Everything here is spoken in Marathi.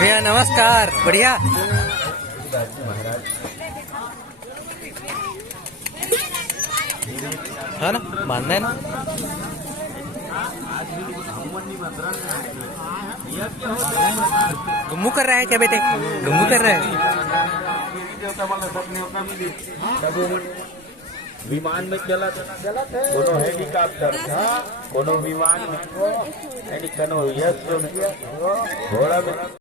भैया नमस्कार। बढ़िया है ना, मानना है ना। गुम्मू कर रहा है क्या बेटे? गुम्मू कर रहा है। विमान में चलत कोनो हेलीकॉप्टर कोनो विमान में कोनो यश घोड़ा में